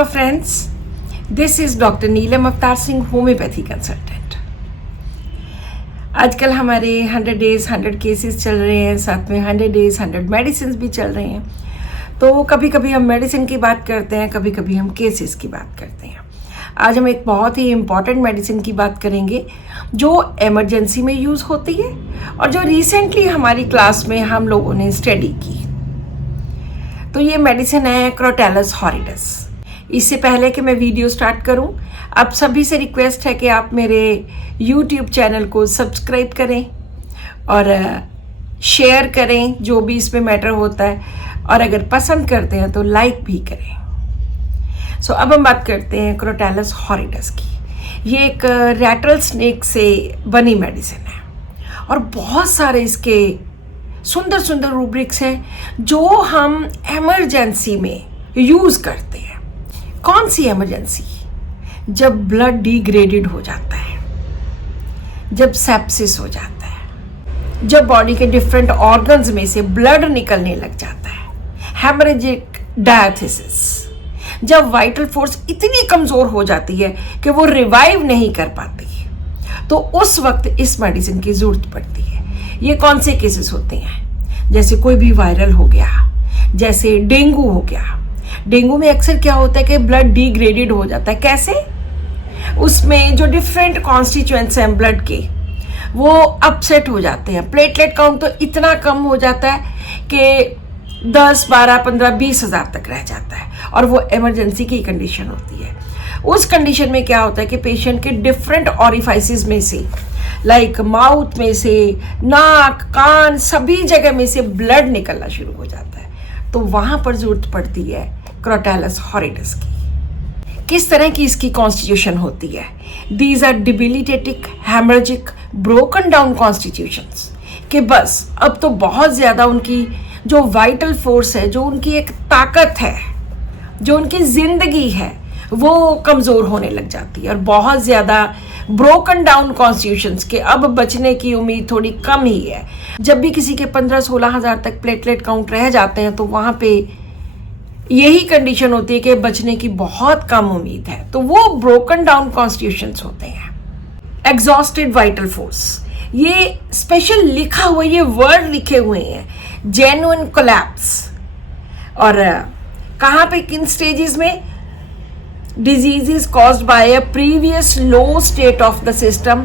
Hello friends, this is Dr. Neelam Avtar Singh, homeopathy consultant. आजकल हमारे 100 days 100 cases चल रहे हैं, साथ में 100 डेज 100 मेडिसिन भी चल रहे हैं। तो कभी कभी हम मेडिसिन की बात करते हैं, कभी कभी हम केसेस की बात करते हैं। आज हम एक बहुत ही इम्पॉर्टेंट मेडिसिन की बात करेंगे जो इमरजेंसी में यूज़ होती है और जो रिसेंटली हमारी क्लास में हम लोगों ने स्टडी की। तो ये मेडिसिन है क्रोटैलस हॉरिडस। इससे पहले कि मैं वीडियो स्टार्ट करूं, आप सभी से रिक्वेस्ट है कि आप मेरे YouTube चैनल को सब्सक्राइब करें और शेयर करें जो भी इसमें मैटर होता है, और अगर पसंद करते हैं तो लाइक भी करें। अब हम बात करते हैं क्रोटैलस हॉरिडस की। ये एक रैटल स्नेक से बनी मेडिसिन है और बहुत सारे इसके सुंदर सुंदर रूब्रिक्स हैं जो हम इमरजेंसी में यूज़ करते हैं। कौन सी इमरजेंसी? जब ब्लड डिग्रेडेड हो जाता है, जब सेप्सिस हो जाता है, जब बॉडी के डिफरेंट ऑर्गन्स में से ब्लड निकलने लग जाता है, हेमरेजिक डायथिसिस, जब वाइटल फोर्स इतनी कमज़ोर हो जाती है कि वो रिवाइव नहीं कर पाती, तो उस वक्त इस मेडिसिन की ज़रूरत पड़ती है। ये कौन से केसेस होते हैं? जैसे कोई भी वायरल हो गया, जैसे डेंगू हो गया। डेंगू में अक्सर क्या होता है कि ब्लड डिग्रेडेड हो जाता है। कैसे? उसमें जो डिफरेंट कॉन्स्टिट्यूएंट्स हैं ब्लड के, वो अपसेट हो जाते हैं। प्लेटलेट काउंट तो इतना कम हो जाता है कि 10, 12, 15, 20 हज़ार तक रह जाता है और वो इमरजेंसी की कंडीशन होती है। उस कंडीशन में क्या होता है कि पेशेंट के डिफरेंट ऑरिफाइसेस में से, लाइक माउथ में से, नाक, कान, सभी जगह में से ब्लड निकलना शुरू हो जाता है। तो वहाँ पर ज़रूरत पड़ती है क्रोटैलस हॉरिडस की। किस तरह की इसकी कॉन्स्टिट्यूशन होती है? These are debilitating, haemorrhagic, broken down constitutions, कि बस अब तो बहुत ज़्यादा उनकी जो वाइटल फोर्स है, जो उनकी एक ताकत है, जो उनकी ज़िंदगी है, वो कमज़ोर होने लग जाती है और बहुत ज़्यादा ब्रोकन डाउन कॉन्स्टिट्यूशंस के अब बचने की उम्मीद थोड़ी कम ही है। जब भी किसी के 15-16 हज़ार तक प्लेटलेट काउंट रह जाते हैं तो वहाँ पे यही कंडीशन होती है कि बचने की बहुत कम उम्मीद है। तो वो ब्रोकन डाउन कॉन्स्टिट्यूशंस होते हैं। एग्जॉस्टेड वाइटल फोर्स, ये स्पेशल लिखा हुआ, ये वर्ड लिखे हुए हैं, जेन्युइन कोलैप्स। और कहाँ पे, किन स्टेजेस में? diseases caused by a previous low state of the system,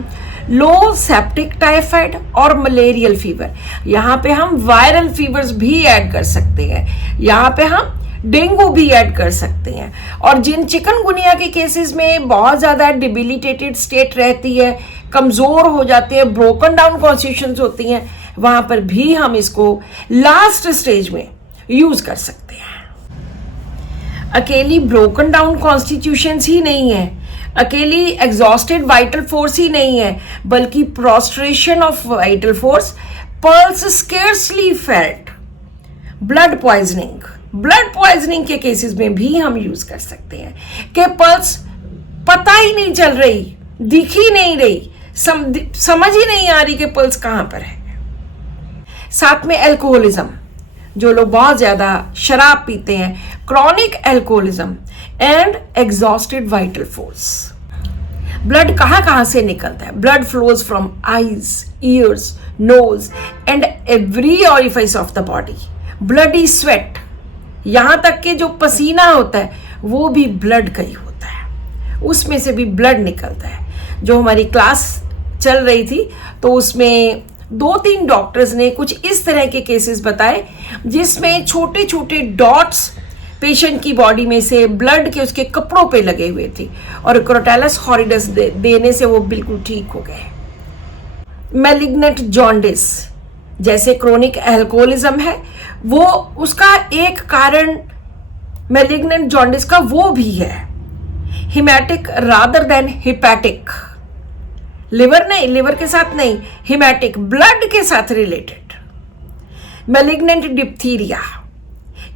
low septic typhoid और malarial fever। यहाँ पे हम वायरल फीवर्स भी ऐड कर सकते हैं, यहाँ पे हम डेंगू भी ऐड कर सकते हैं। और जिन चिकनगुनिया के केसेस में बहुत ज़्यादा डिबिलिटेटेड स्टेट रहती है, कमज़ोर हो जाते हैं, ब्रोकन डाउन कॉन्स्टिट्यूशंस होती हैं, वहाँ पर भी हम इसको लास्ट स्टेज में यूज़ कर सकते हैं। अकेली ब्रोकन डाउन कॉन्स्टिट्यूशंस ही नहीं है, अकेली एग्जॉस्टेड वाइटल फोर्स ही नहीं है, बल्कि prostration of vital force, pulse scarcely felt, blood poisoning के केसेस में भी हम यूज कर सकते हैं कि पल्स पता ही नहीं चल रही, दिख ही नहीं रही, समझ ही नहीं आ रही कि पल्स कहाँ पर है। साथ में एल्कोहलिज्म, जो लोग बहुत ज़्यादा शराब पीते हैं, chronic alcoholism and exhausted vital force. Blood कहाँ से निकलता है? Blood flows from eyes, ears, nose and every orifice of the body. Bloody sweat, यहाँ तक कि जो पसीना होता है वो भी ब्लड का ही होता है, उसमें से भी ब्लड निकलता है। जो हमारी क्लास चल रही थी तो उसमें 2-3 डॉक्टर्स ने कुछ इस तरह के केसेस बताए जिसमें छोटे छोटे डॉट्स पेशेंट की बॉडी में से ब्लड के उसके कपड़ों पे लगे हुए थे और क्रोटैलस हॉरिडस देने से वो बिल्कुल ठीक हो गए। मैलिग्नेंट जॉन्डिस, जैसे क्रोनिक एल्कोहलिज्म है, वो उसका एक कारण मैलिग्नेंट जॉन्डिस का वो भी है, हिमैटिक रादर देन हिपैटिक। लिवर नहीं, लिवर के साथ नहीं, हिमैटिक, ब्लड के साथ related. Malignant diphtheria,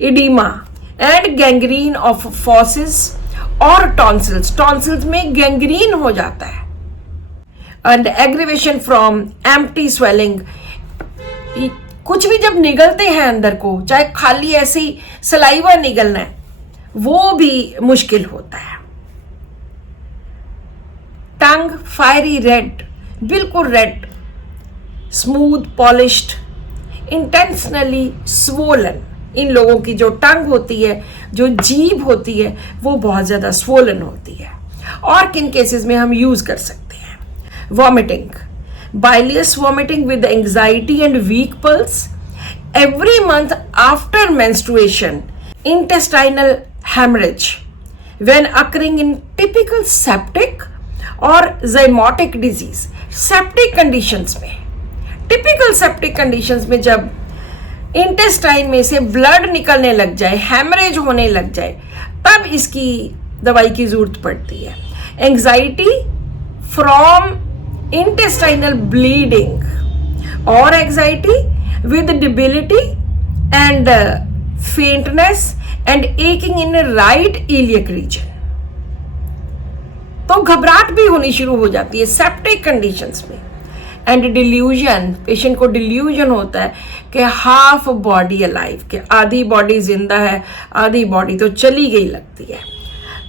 oedema and gangrene of फॉसिस और टॉन्सिल्स में गैंग्रीन हो जाता है। And aggravation from empty swelling, कुछ भी जब निगलते हैं अंदर को, चाहे खाली ऐसे ही सलाइवा निगलना है, वो भी मुश्किल होता है। टंग फायरी रेड, बिल्कुल red, smooth polished, intentionally swollen. इन लोगों की जो टंग होती है, जो जीभ होती है, वो बहुत ज़्यादा स्वोलन होती है। और किन केसेस में हम यूज़ कर सकते हैं? Vomiting, bilious vomiting with anxiety and weak pulse every month after menstruation, intestinal hemorrhage when occurring in typical septic or zymotic disease. Septic conditions में, typical septic conditions में जब इंटेस्टाइन में से ब्लड निकलने लग जाए, हैमरेज होने लग जाए, तब इसकी दवाई की जरूरत पड़ती है। Anxiety from intestinal bleeding or anxiety with debility and faintness and aching in right iliac region. तो घबराहट भी होनी शुरू हो जाती है सेप्टिक कंडीशंस में। एंड डिल्यूजन, पेशेंट को डिल्यूजन होता है कि हाफ बॉडी अलाइव, कि आधी बॉडी जिंदा है, आधी बॉडी तो चली गई लगती है।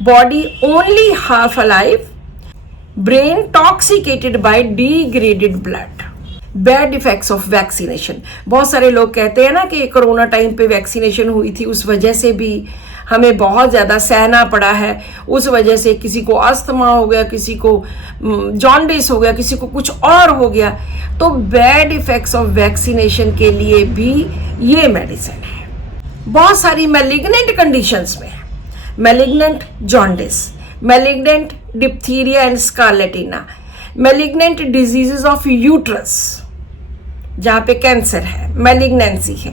Body only half alive, brain toxicated by degraded blood. Bad effects of vaccination, बहुत सारे लोग कहते हैं ना कि कोरोना टाइम पे वैक्सीनेशन हुई थी, उस वजह से भी हमें बहुत ज़्यादा सहना पड़ा है। उस वजह से किसी को अस्थमा हो गया, किसी को जॉन्डिस हो गया, किसी को कुछ और हो गया। तो बैड इफेक्ट्स ऑफ वैक्सीनेशन के लिए भी ये मेडिसिन है। बहुत सारी मैलिग्नेंट कंडीशंस में, malignant jaundice, malignant diphtheria and scarlatina, malignant diseases of uterus जहाँ पे कैंसर है, मैलिग्नेंसी है,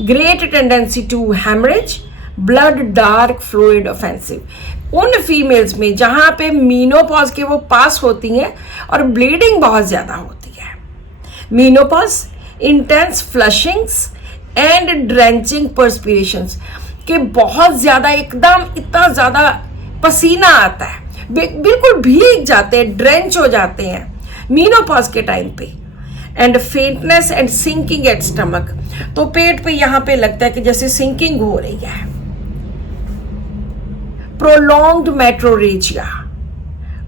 great tendency to haemorrhage, blood dark fluid offensive. उन फीमेल्स में जहाँ पे मीनोपॉज के वो पास होती हैं और ब्लीडिंग बहुत ज़्यादा होती है। मीनोपॉज, इंटेंस फ्लशिंग्स एंड ड्रेंचिंग पर्सपिरेशंस, के बहुत ज़्यादा एकदम इतना ज़्यादा पसीना आता है, बिल्कुल भीग जाते हैं, ड्रेंच हो जाते हैं मीनोपॉज के टाइम पे। And faintness and sinking at stomach, तो पेट पे यहाँ पे लगता है कि जैसे सिंकिंग हो रही है। प्रोलॉन्ग्ड मेट्रोरेजिया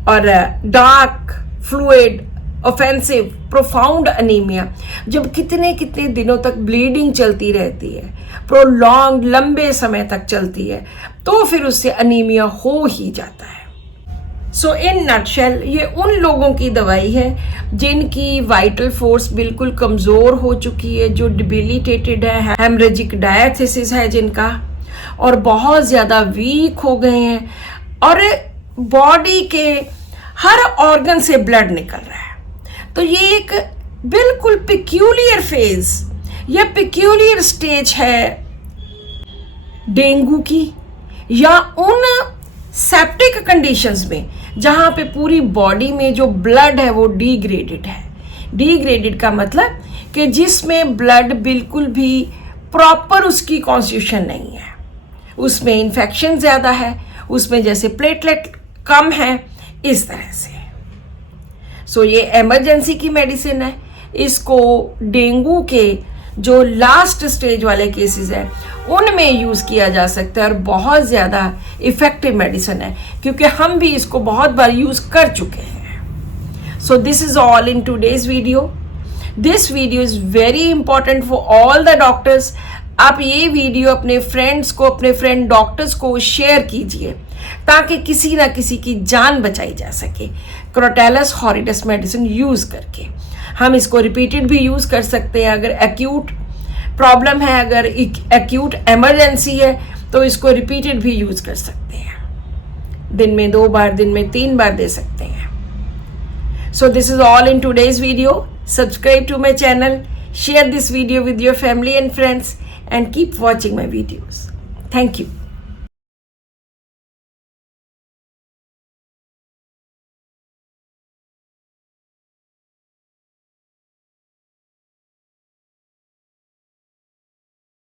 और dark fluid offensive profound anaemia, जब कितने कितने दिनों तक ब्लीडिंग चलती रहती है, प्रोलॉन्ग्ड लंबे समय तक चलती है, तो फिर उससे अनीमिया हो ही जाता है। सो इन नटशेल ये उन लोगों की दवाई है जिनकी वाइटल फोर्स बिल्कुल कमज़ोर हो चुकी है, जो डिबिलिटेटेड है, हेमरेजिक डायथिसिस है जिनका, और बहुत ज़्यादा वीक हो गए हैं और बॉडी के हर ऑर्गन से ब्लड निकल रहा है। तो ये एक बिल्कुल पिक्यूलियर फेज या पिक्यूलियर स्टेज है डेंगू की, या उन सेप्टिक कंडीशंस में जहाँ पे पूरी बॉडी में जो ब्लड है वो डिग्रेडेड है। डिग्रेडेड का मतलब कि जिसमें ब्लड बिल्कुल भी प्रॉपर उसकी कॉन्स्टिट्यूशन नहीं है, उसमें इन्फेक्शन ज़्यादा है, उसमें जैसे प्लेटलेट कम है, इस तरह से। सो ये इमरजेंसी की मेडिसिन है। इसको डेंगू के जो लास्ट स्टेज वाले केसेस हैं उनमें यूज़ किया जा सकता है और बहुत ज़्यादा इफ़ेक्टिव मेडिसिन है, क्योंकि हम भी इसको बहुत बार यूज़ कर चुके हैं। So this is all in today's video. This video is very important for all the doctors. आप ये वीडियो अपने फ्रेंड्स को, अपने फ्रेंड डॉक्टर्स को शेयर कीजिए ताकि किसी ना किसी की जान बचाई जा सके क्रोटैलस हॉरिडस मेडिसिन यूज़ करके। हम इसको रिपीटेड भी यूज़ कर सकते हैं अगर एक्यूट प्रॉब्लम है, अगर एक्यूट इमरजेंसी है तो इसको रिपीटेड भी यूज़ कर सकते हैं। दिन में 2 बार, दिन में 3 बार दे सकते हैं। So this is all in today's video. Subscribe to my channel, share this video with your family and friends, and keep watching my videos. Thank you.